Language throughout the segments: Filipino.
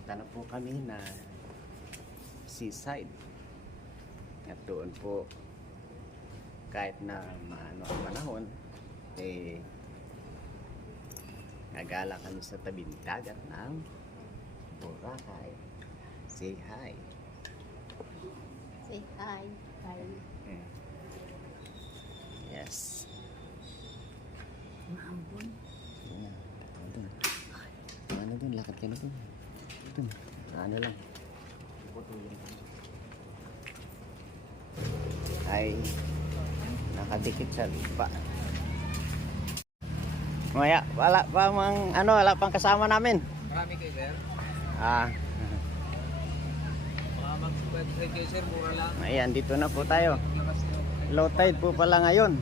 Punta na po kami na seaside. At doon po, kahit na maano ang panahon, nagala kami sa tabing dagat ng Boracay. Say hi. Say hi. Hi. Yes. Maambon. Yan. Ano dun? Lakad ka na dun. Dun. Ano lang. Ay nakadikit sa lupa. Maya, wala pa mang ano, wala pang kasama namin. Marami kayo, sir. Mga mag-spread kayo, sir. Mura lang. Ayan, dito na po tayo. Low tide po pala ngayon.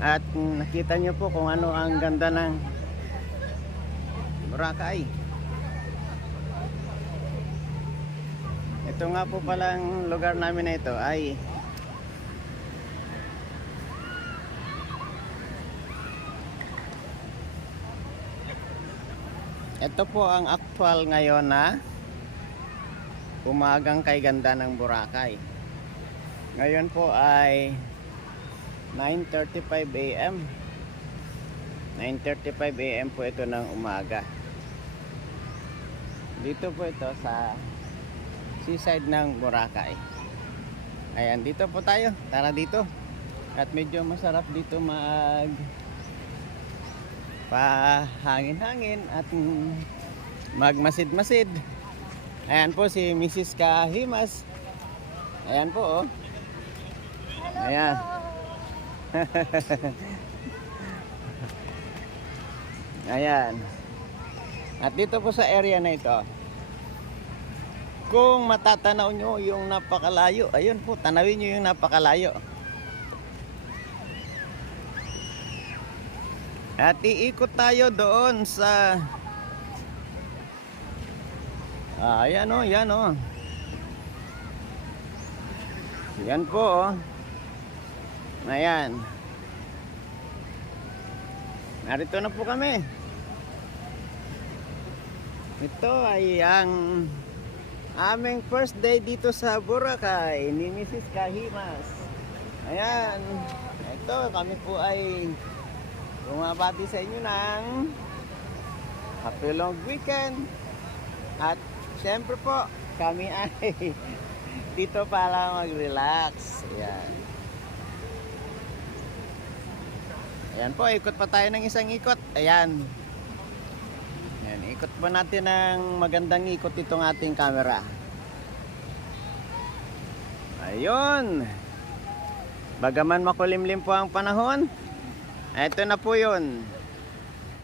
At nakita nyo po kung ano ang ganda ng Boracay. Ito nga po palang lugar namin na ito ay ito po ang actual ngayon na umagang kay ganda ng Boracay. Ngayon po ay 9:35 AM. 9:35 AM po ito ng umaga. Dito po ito sa seaside ng Boracay. Ayan, dito po tayo. Tara dito. At medyo masarap dito pahangin-hangin at magmasid-masid. Ayan po si Mrs. Kahimas. Ayan po, oh. Ayan. Ayan. At dito po sa area na ito, kung matatanaw nyo yung napakalayo, ayun po, tanawin nyo yung napakalayo. At iikot tayo doon sa ayan o, yan o. Yan po o. Ayan. Narito na po kami. Ito ay ang aming first day dito sa Boracay ni Mrs. Kahimas. Ayan. Ito, kami po ay bumabati sa inyo ng happy long weekend. At syempre po, kami ay dito para mag-relax. Ayan. Ayan po, ikot pa tayo ng isang ikot. Ayan. Ayan, ikot po natin ng magandang ikot itong ating camera. Ayun. Bagaman makulimlim po ang panahon, ito na po yun.